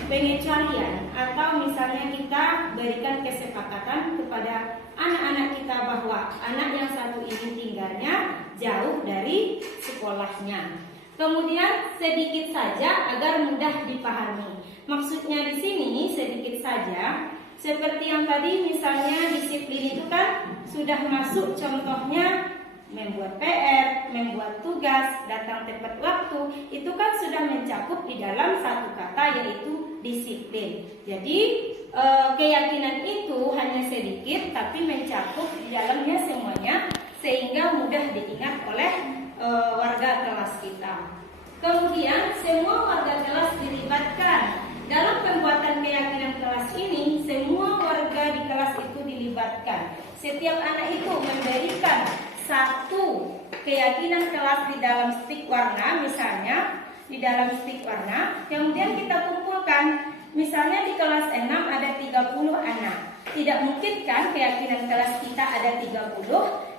pengecualian atau misalnya kita berikan kesepakatan kepada anak-anak kita bahwa anak yang satu ini tinggalnya jauh dari sekolahnya. Kemudian sedikit saja agar mudah dipahami. Maksudnya di sini sedikit saja, seperti yang tadi misalnya disiplin itu kan sudah masuk contohnya membuat PR, membuat tugas, datang tepat waktu, itu kan sudah mencakup di dalam satu kata yaitu disiplin. Jadi keyakinan itu hanya sedikit tapi mencakup di dalamnya semuanya sehingga mudah diingat oleh warga kelas kita. Kemudian semua warga kelas dilibatkan dalam pembuatan keyakinan kelas ini. Semua warga di kelas itu dilibatkan. Setiap anak itu memberikan satu keyakinan kelas di dalam stik warna, misalnya di dalam stik warna, kemudian kita kumpulkan. Misalnya di kelas 6 ada 30 anak. Tidak mungkin kan keyakinan kelas kita ada 30,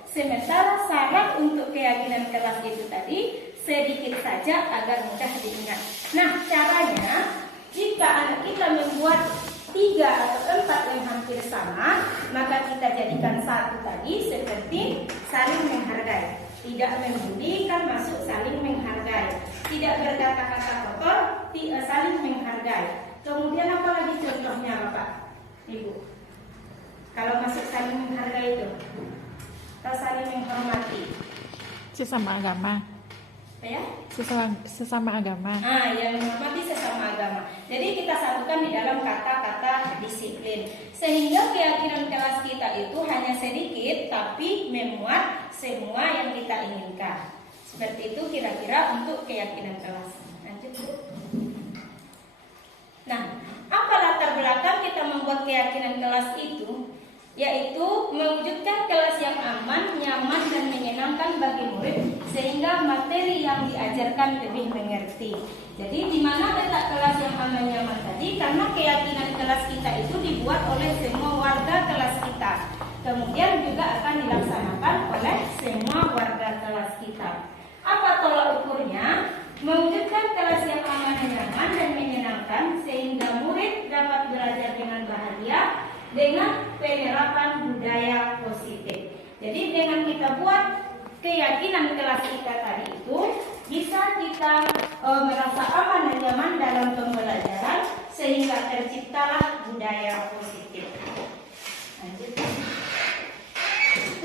sementara syarat untuk keyakinan kelas itu tadi sedikit saja agar mudah diingat. Nah, caranya jika anak kita membuat 3 atau 4 yang hampir sama, maka kita jadikan satu tadi seperti saling menghargai. Tidak membuli kan masuk saling menghargai. Tidak berkata-kata kotor, saling menghargai. Kemudian apa lagi contohnya Bapak, Ibu? Kalau masuk saling menghargai itu, atau saling menghormati? Sesama agama. Ya? Sesama agama. Yang menghormati sesama agama. Jadi kita satukan di dalam kata-kata disiplin. Sehingga keyakinan kelas kita itu hanya sedikit tapi memuat semua yang kita inginkan. Seperti itu kira-kira untuk keyakinan kelas. Lanjut Bu. Nah, apa latar belakang kita membuat keyakinan kelas itu? Yaitu mewujudkan kelas yang aman, nyaman, dan menyenangkan bagi murid sehingga materi yang diajarkan lebih mengerti. Jadi di mana letak kelas yang aman, nyaman tadi? Karena keyakinan kelas kita itu dibuat oleh semua warga kelas kita. Kemudian juga akan dilaksanakan oleh semua warga kelas kita. Apa tolak ukurnya? Mewujudkan kelas yang aman, nyaman, dan menyenangkan sehingga murid dapat belajar dengan bahagia dengan penerapan budaya positif. Jadi dengan kita buat keyakinan kelas kita tadi itu, bisa kita merasa aman dan nyaman dalam pembelajaran sehingga terciptalah budaya positif. Lanjut.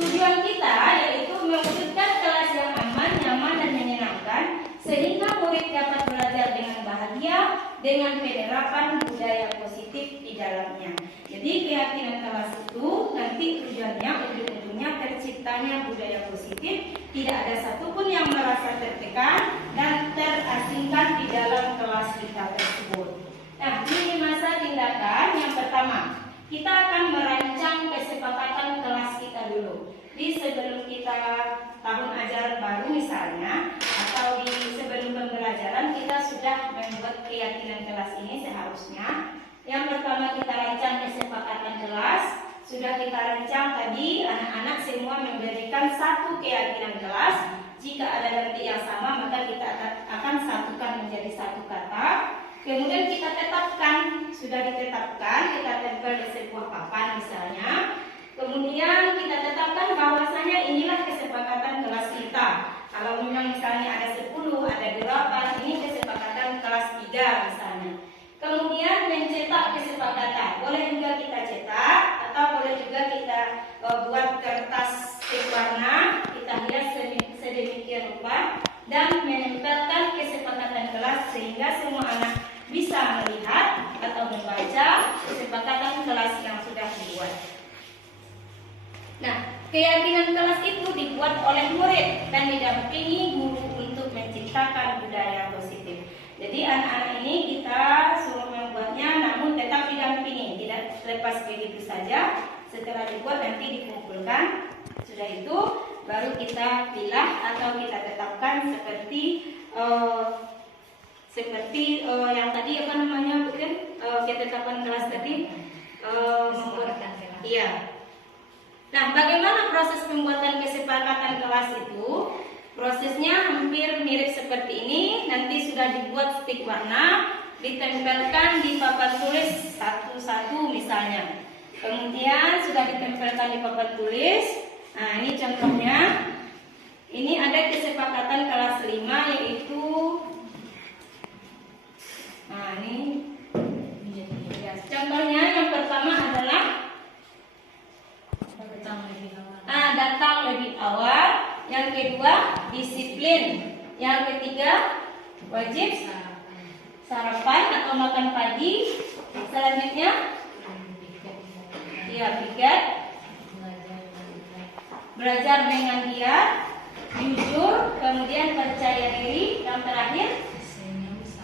Tujuan kita yaitu mewujudkan kelas yang aman, nyaman, dan menyenangkan sehingga murid dapat belajar dengan bahagia dengan penerapan budaya positif di dalamnya. Jadi keyakinan kelas itu nanti tujuannya ujung-ujungnya terciptanya budaya positif, tidak ada satupun yang merasa tertekan dan terasingkan di dalam kelas kita tersebut. Nah, ini masa tindakan yang pertama. Kita akan merancang kesepakatan kelas kita dulu. Di sebelum kita tahun ajaran baru misalnya, atau di sebelum pembelajaran kita sudah membuat keyakinan kelas ini seharusnya. Yang pertama kita rancang kesepakatan kelas. Sudah kita rancang tadi, anak-anak semua memberikan satu keyakinan kelas. Jika ada nanti yang sama, maka kita akan satukan menjadi satu kata. Kemudian kita tetapkan, sudah ditetapkan, kita tempel di sebuah papan misalnya. Kemudian kita tetapkan bahwasanya inilah kesepakatan kelas kita. Kalau memang misalnya ada 10, ada 8, ini kesepakatan kelas 3 misalnya. Kemudian mencetak kesepakatan, boleh juga kita cetak atau boleh juga kita buat kertas warna, kita hias sedemikian rupa dan menempelkan kesepakatan kelas sehingga semua anak bisa melihat atau membaca kesepakatan kelas yang sudah dibuat. Nah, keyakinan kelas itu dibuat oleh murid dan didampingi guru untuk menciptakan budaya positif. Jadi anak-anak ini kita suruh membuatnya, namun tetap didampingi, tidak lepas begitu saja. Setelah dibuat nanti dikumpulkan. Sudah itu baru kita pilah atau kita tetapkan seperti yang tadi apa namanya bukan ketetapan kelas tadi membuat. Iya. Nah, bagaimana proses pembuatan kesepakatan kelas itu? Prosesnya hampir mirip seperti ini. Nanti sudah dibuat stik warna, ditempelkan di papan tulis satu-satu misalnya. Kemudian sudah ditempelkan di papan tulis. Nah, ini contohnya. Ini ada ada kesepakatan kelas 5 yaitu ini ya, contohnya yang pertama adalah datang lebih awal, yang kedua disiplin, yang ketiga wajib sarapan atau makan pagi, selanjutnya piket, belajar dengan giat, jujur, kemudian percaya diri, yang terakhir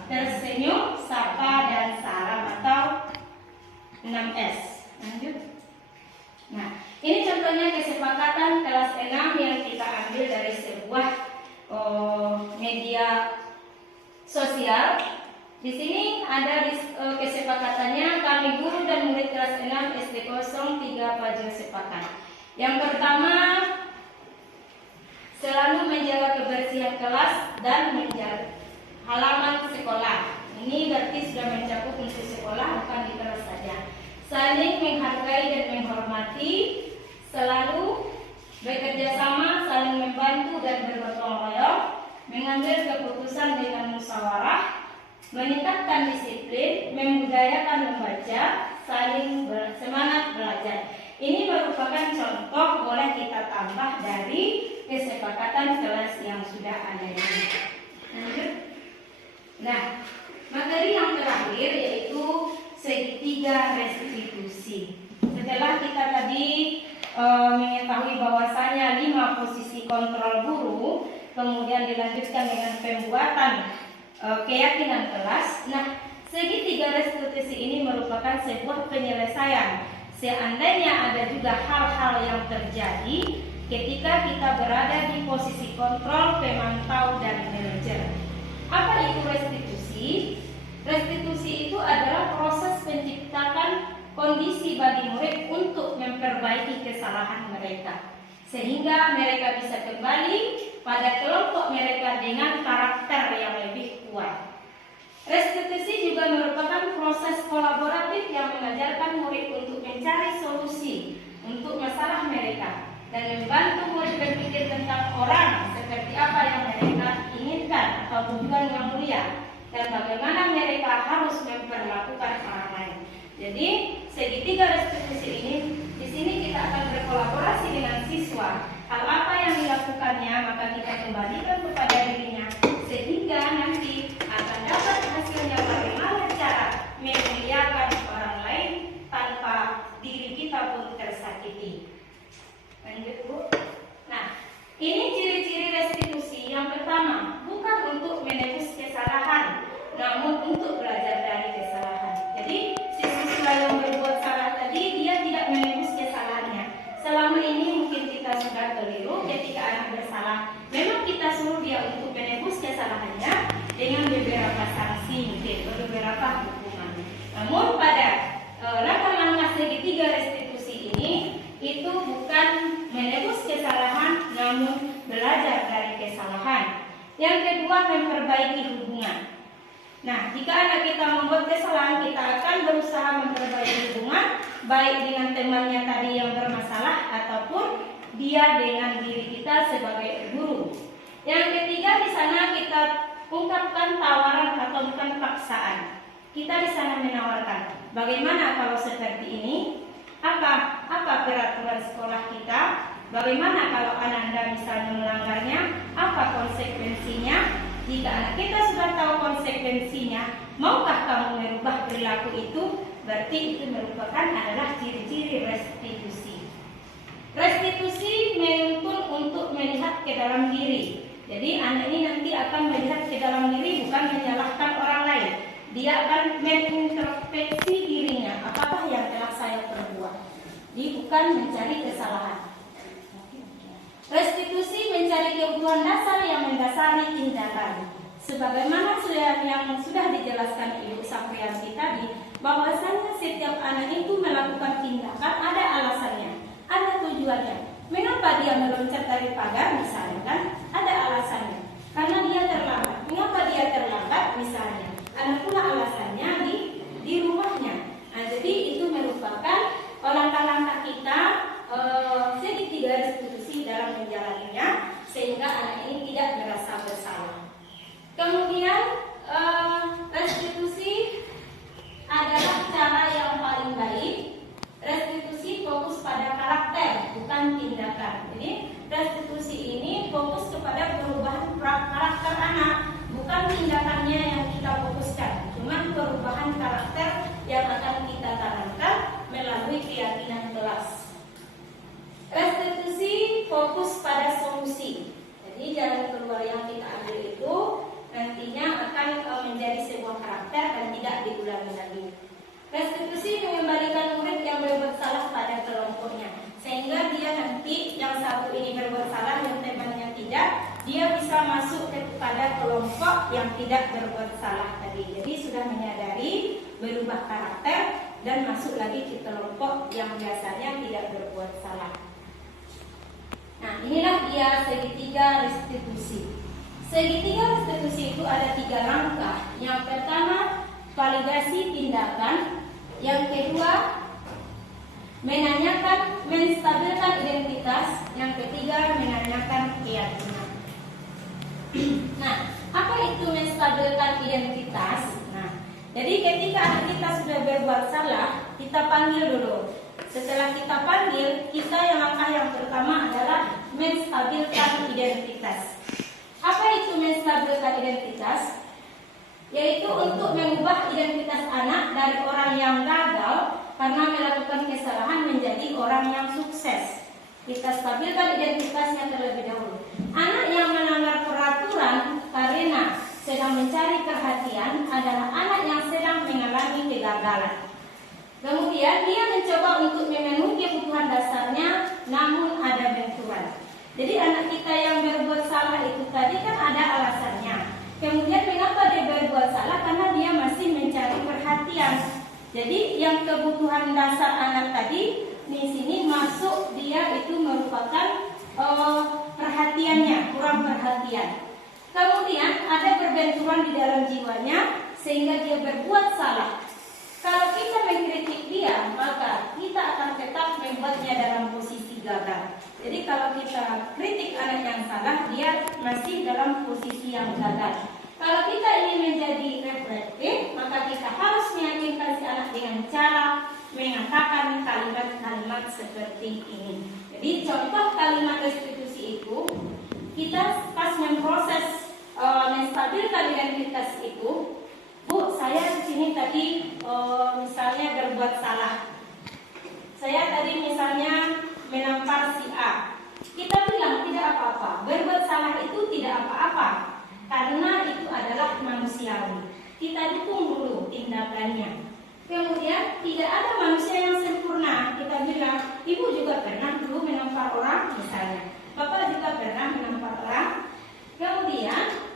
tersenyum, sapa, dan salam atau 6S. Lanjut. Nah, ini contohnya kesepakatan kelas 6 yang kita ambil dari sebuah media sosial. Di sini ada kesepakatannya, kami guru dan murid kelas 6 SD 03 Pajul sepakat. Yang pertama, selalu menjaga kebersihan kelas dan menjaga halaman sekolah. Ini berarti sudah mencakup untuk sekolah, bukan di kelas saja. Saling menghargai dan menghormati, selalu bekerja sama, saling membantu dan bergotong royong, mengambil keputusan dengan musyawarah, meningkatkan disiplin, membudayakan membaca, saling semangat belajar. Ini merupakan contoh, boleh kita tambah dari kesepakatan kelas yang sudah ada ini. Lanjut. Nah, materi yang terakhir yaitu segitiga restitusi. Setelah kita tadi mengetahui bahwasanya 5 posisi kontrol guru, kemudian dilanjutkan dengan pembuatan keyakinan kelas. Nah, segitiga restitusi ini merupakan sebuah penyelesaian seandainya ada juga hal-hal yang terjadi ketika kita berada di posisi kontrol, pemantau, dan manajer. Apa itu restitusi? Restitusi itu adalah proses penciptakan kondisi bagi murid untuk memperbaiki kesalahan mereka, sehingga mereka bisa kembali pada kelompok mereka dengan karakter yang lebih kuat. Restitusi juga merupakan proses kolaboratif yang mengajarkan murid untuk mencari solusi untuk masalah mereka dan membantu murid berpikir tentang orang seperti apa yang mereka inginkan atau tujuan yang mulia dan bagaimana mereka harus memperlakukan orang lain. Jadi segitiga restitusi ini, di sini kita akan berkolaborasi dengan siswa. Hal apa yang dilakukannya maka kita kembalikan kepada dirinya sehingga nanti akan dapat hasilnya bagaimana cara memuliakan orang lain tanpa diri kita pun tersakiti. Lanjut Bu. Nah, ini ciri-ciri restitusi. Yang pertama, bukan untuk menebus kesalahan, namun untuk belajar dari kesalahan. Jadi siswa yang berbuat salah tadi dia tidak menebus kesalahannya. Selama ini mungkin kita sudah keliru ketika anak bersalah. Memang kita suruh dia untuk menebus kesalahannya dengan beberapa sanksi, mungkin beberapa hukuman. Namun pada langkah-langkah segitiga restitusi ini itu bukan menebus kesalahan, namun belajar dari kesalahan. Yang kedua, memperbaiki hubungan. Nah, jika anak kita membuat kesalahan, kita akan berusaha memperbaiki hubungan baik dengan temannya tadi yang bermasalah ataupun dia dengan diri kita sebagai guru. Yang ketiga, di sana kita ungkapkan tawaran atau bukan paksaan. Kita di sana menawarkan, bagaimana kalau seperti ini? Apa peraturan sekolah kita? Bagaimana kalau Ananda misalnya melanggarnya? Apa konsekuensinya? Jika anak kita sudah tahu konsekuensinya, maukah kamu merubah perilaku itu? Berarti itu merupakan adalah ciri-ciri restitusi. Restitusi menuntun untuk melihat ke dalam diri. Jadi anak ini nanti akan melihat ke dalam diri, bukan menyalahkan orang lain. Dia akan mengintrospeksi dirinya, apakah yang telah saya perbuat. Dia bukan mencari kesalahan. Restitusi mencari kebutuhan dasar yang mendasari tindakan. Sebagaimana yang sudah dijelaskan Ibu Saprianti tadi, bahwasanya setiap anak itu melakukan tindakan ada alasannya, ada tujuannya. Mengapa dia meloncat dari pagar misalnya kan? Ada alasannya. Karena dia terlambat. Mengapa dia terlambat misalnya? Ada pula alasannya di rumahnya. Nah, jadi itu merupakan langkah-langkah kita segitiga restitusi dalam menjalaninya sehingga anak ini tidak merasa bersalah. Kemudian restitusi adalah cara yang paling baik. Restitusi fokus pada karakter, bukan tindakan. Jadi restitusi ini fokus kepada perubahan karakter anak, bukan tindakannya yang kita fokuskan, cuma perubahan karakter yang akan kita tanamkan melalui keyakinan kelas. Restitusi fokus pada solusi. Jadi jalan keluar yang kita ambil itu nantinya akan menjadi sebuah karakter dan tidak diulangi lagi. Restitusi mengembalikan murid yang berbuat salah pada kelompoknya, sehingga dia nanti yang satu ini berbuat salah, yang temannya tidak, dia bisa masuk kepada kelompok yang tidak berbuat salah tadi. Jadi sudah menyadari, berubah karakter, dan masuk lagi ke kelompok yang biasanya tidak berbuat salah. Nah, inilah dia segitiga restitusi. Segitiga restitusi itu ada 3 langkah. Yang pertama, validasi tindakan. Yang kedua, menanyakan, menstabilkan identitas. Yang ketiga, menanyakan keyakinan. Nah, apa itu menstabilkan identitas? Nah, jadi ketika anak kita sudah berbuat salah, kita panggil dulu. Setelah kita panggil, kita yang langkah yang pertama adalah menstabilkan identitas. Apa itu menstabilkan identitas? Yaitu untuk mengubah identitas anak dari orang yang gagal karena melakukan kesalahan menjadi orang yang sukses. Kita stabilkan identitasnya terlebih dahulu. Anak yang melanggar peraturan karena sedang mencari perhatian adalah anak yang sedang mengalami kegagalan. Kemudian dia mencoba untuk memenuhi kebutuhan dasarnya, namun ada benturan. Jadi anak kita yang berbuat salah itu tadi kan ada alasannya. Kemudian mengapa dia berbuat salah? Karena dia masih mencari perhatian. Jadi yang kebutuhan dasar anak tadi di sini masuk, dia itu merupakan perhatiannya, kurang perhatian. Kemudian ada perbenturan di dalam jiwanya sehingga dia berbuat salah. Kalau kita mengkritik dia, maka kita akan tetap membuatnya dalam posisi gagal. Jadi kalau kita kritik anak yang salah, dia masih dalam posisi yang gagal. Kalau kita ingin menjadi reflektif, maka kita harus meyakinkan si anak dengan cara mengatakan kalimat-kalimat seperti ini. Jadi contoh kalimat restitusi itu, kita pas memproses menstabilkan identitas itu, Bu, saya di sini tadi misalnya berbuat salah. Saya tadi misalnya menampar si A. Kita bilang tidak apa-apa. Berbuat salah itu tidak apa-apa, karena itu adalah manusiawi. Kita dukung dulu tindakannya. Kemudian tidak ada manusia yang sempurna. Kita bilang, Ibu juga pernah dulu menampar orang misalnya. Bapak juga pernah menampar orang. Kemudian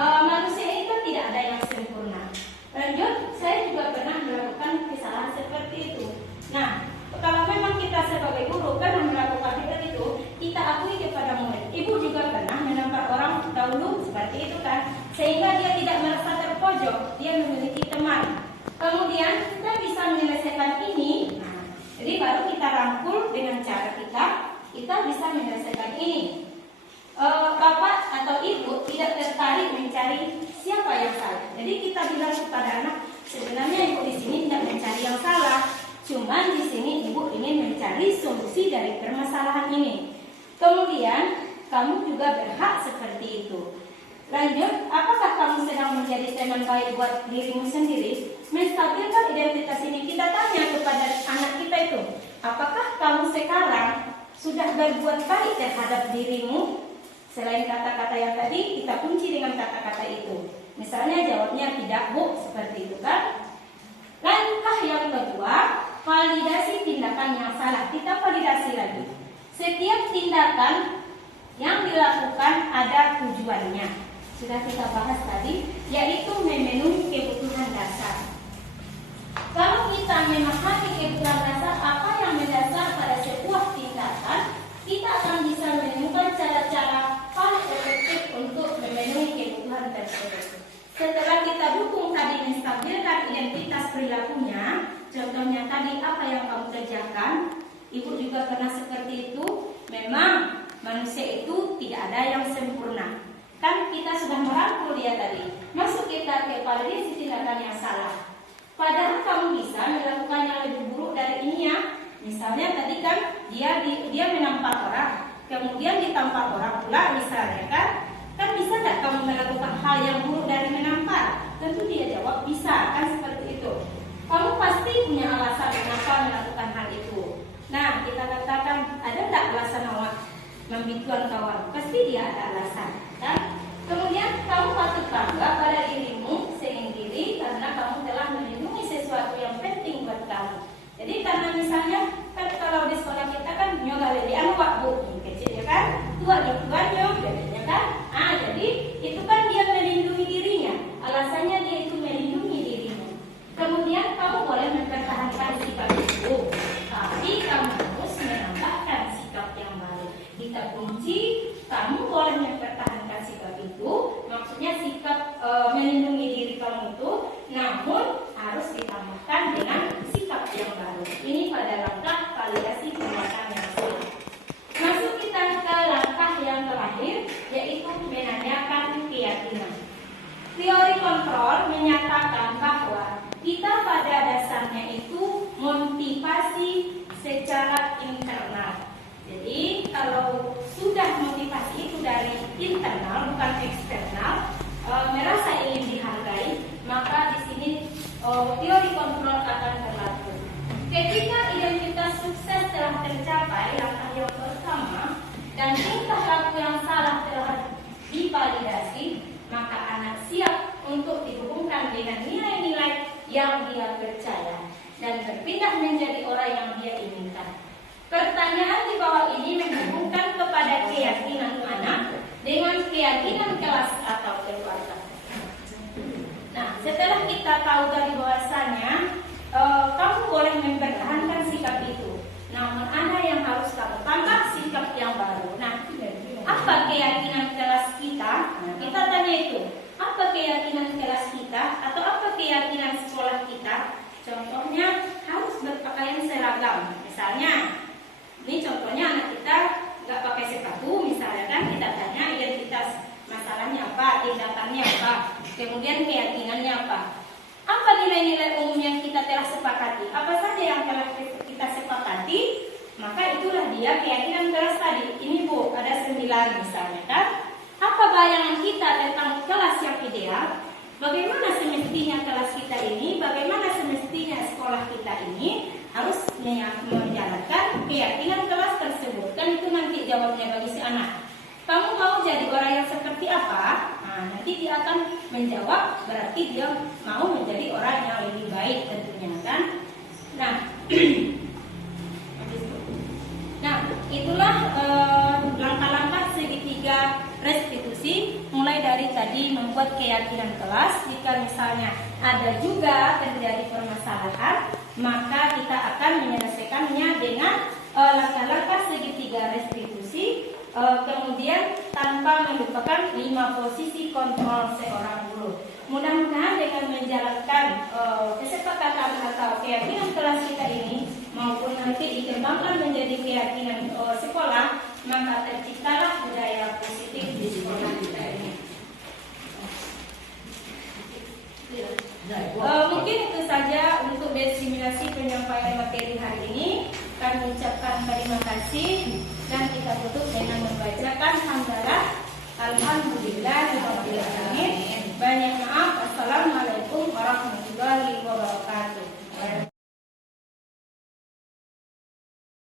manusia itu tidak ada yang sempurna. Lanjut, saya juga pernah melakukan kesalahan seperti itu. Nah, kalau memang kita sebagai guru pernah melakukan seperti itu, kita akui kepada murid. Ibu juga pernah menampar orang dahulu seperti itu kan, sehingga dia tidak merasa terpojok, dia memiliki teman. Kemudian kita bisa menyelesaikan ini. Nah, jadi baru kita rangkul dengan cara kita bisa menyelesaikan ini. Bapak atau ibu tidak tertarik mencari siapa yang salah. Jadi kita bilang kepada anak, sebenarnya ibu di sini tidak mencari yang salah, cuman di sini ibu ingin mencari solusi dari permasalahan ini. Kemudian kamu juga berhak seperti itu. Lanjut, apakah kamu sedang menjadi teman baik buat dirimu sendiri? Menstabilkan identitas ini, kita tanya kepada anak kita itu, apakah kamu sekarang sudah berbuat baik terhadap dirimu? Selain kata-kata yang tadi, kita kunci dengan kata-kata itu. Misalnya jawabnya tidak, Bu, seperti itu kan. Langkah yang kedua, validasi tindakan yang salah. Kita validasi lagi. Setiap tindakan yang dilakukan ada tujuannya. Sudah kita bahas tadi, yaitu memenuhi kebutuhan dasar. Kalau kita memahami kebutuhan dasar, apa yang mendasar pada sebuah tindakan, kita akan bisa menemukan cara-cara paling efektif untuk memenuhi kebutuhan tersebut. Setelah kita dukung tadi menstabilkan identitas perilakunya, contohnya tadi apa yang kamu kerjakan, ibu juga pernah seperti itu. Memang manusia itu tidak ada yang sempurna. kita sudah merangkul dia tadi, masuk kita kepada dia tindakan yang salah. Padahal kamu bisa melakukan yang lebih buruk dari ini ya. Misalnya tadi kan dia menampak orang, kemudian ditampak orang pula misalnya kan bisa nggak kamu melakukan hal yang buruk dari menampar? Tentu dia jawab bisa, kan seperti itu. Kamu pasti punya alasan kenapa melakukan hal itu. Nah, kita katakan ada nggak alasan awak membituan kawan? Pasti dia ada alasan, kan? Kemudian kamu patut bangga pada dirimu sendiri karena kamu telah melindungi sesuatu yang penting buat kamu. Jadi karena misalnya kan kalau di sekolah kita kan nyogale di anu Pak Bu, kecil ya kan? Tua di tuanya, bedanya kan? Jadi itu kan dia melindungi dirinya. Alasannya dia itu melindungi dirinya. Kemudian kamu boleh mempertahankan sikap itu, tapi kamu harus menambahkan sikap yang baru. Kita kunci, kamu boleh mempertahankan sikap itu, maksudnya sikap melindungi diri kamu itu, namun harus ditambahkan dengan sikap yang baru. Ini pada langkah validasi tindakan yang salah. Masuk kita ke langkah yang terakhir, yaitu menanyakan keyakinan. Teori kontrol menyatakan bahwa kita pada dasarnya itu motivasi secara internal. Jadi kalau sudah motivasi itu dari internal bukan eksternal, merasa ingin dihargai, maka di sini teori kontrol akan berlaku. Ketika identitas sukses telah tercapai, langkah yang pertama, dan tingkah laku yang salah telah divalidasi, maka anak siap untuk dihubungkan dengan nilai-nilai yang dia percaya dan berpindah menjadi orang yang dia inginkan. Pertanyaan di bawah ini menghubungkan kepada keyakinan anak dengan keyakinan kelas atau keluarga. Nah, setelah kita tahu dari bahwasanya kamu boleh mempertahankan sikap itu, namun ada yang harus kamu tambah sikap yang baru. Nah, apa keyakinan kelas kita? Nah, kita tanya itu, apa keyakinan kelas kita atau apa keyakinan sekolah kita? Contohnya harus berpakaian seragam. Misalnya, ini contohnya anak kita nggak pakai sepatu, misalnya kan kita tanya identitas masalahnya apa, tindakannya apa, kemudian keyakinannya apa. Apa nilai-nilai umum yang kita telah sepakati? Apa saja yang telah kita sepakati? Maka itulah dia keyakinan kelas tadi. Ini Bu, ada 9 misalnya kan. Apa bayangan kita tentang kelas yang ideal? Bagaimana semestinya kelas kita ini? Bagaimana semestinya sekolah kita ini? Harus menjalankan keyakinan kelas tersebut. Kan itu nanti jawabnya bagi si anak. Kamu mau jadi orang yang seperti apa? Nah, nanti dia akan menjawab, berarti dia mau menjadi orang yang lebih baik tentunya kan. Nah, itulah langkah-langkah segitiga restitusi, mulai dari tadi membuat keyakinan kelas. Jika misalnya ada juga terjadi permasalahan, maka kita akan menyelesaikannya dengan langkah-langkah segitiga restitusi. Kemudian tanpa melupakan 5 posisi kontrol seorang guru. Mudah-mudahan dengan menjalankan kesepakatan atau keyakinan kelas kita ini maupun nanti dikembangkan menjadi keyakinan sekolah, maka terciptalah budaya positif di sekolah kita ini. Mungkin itu saja untuk disimulasi penyampaian materi hari ini. Kami ucapkan terima kasih dan kita tutup dengan membacakan hamdalah. Alhamdulillah.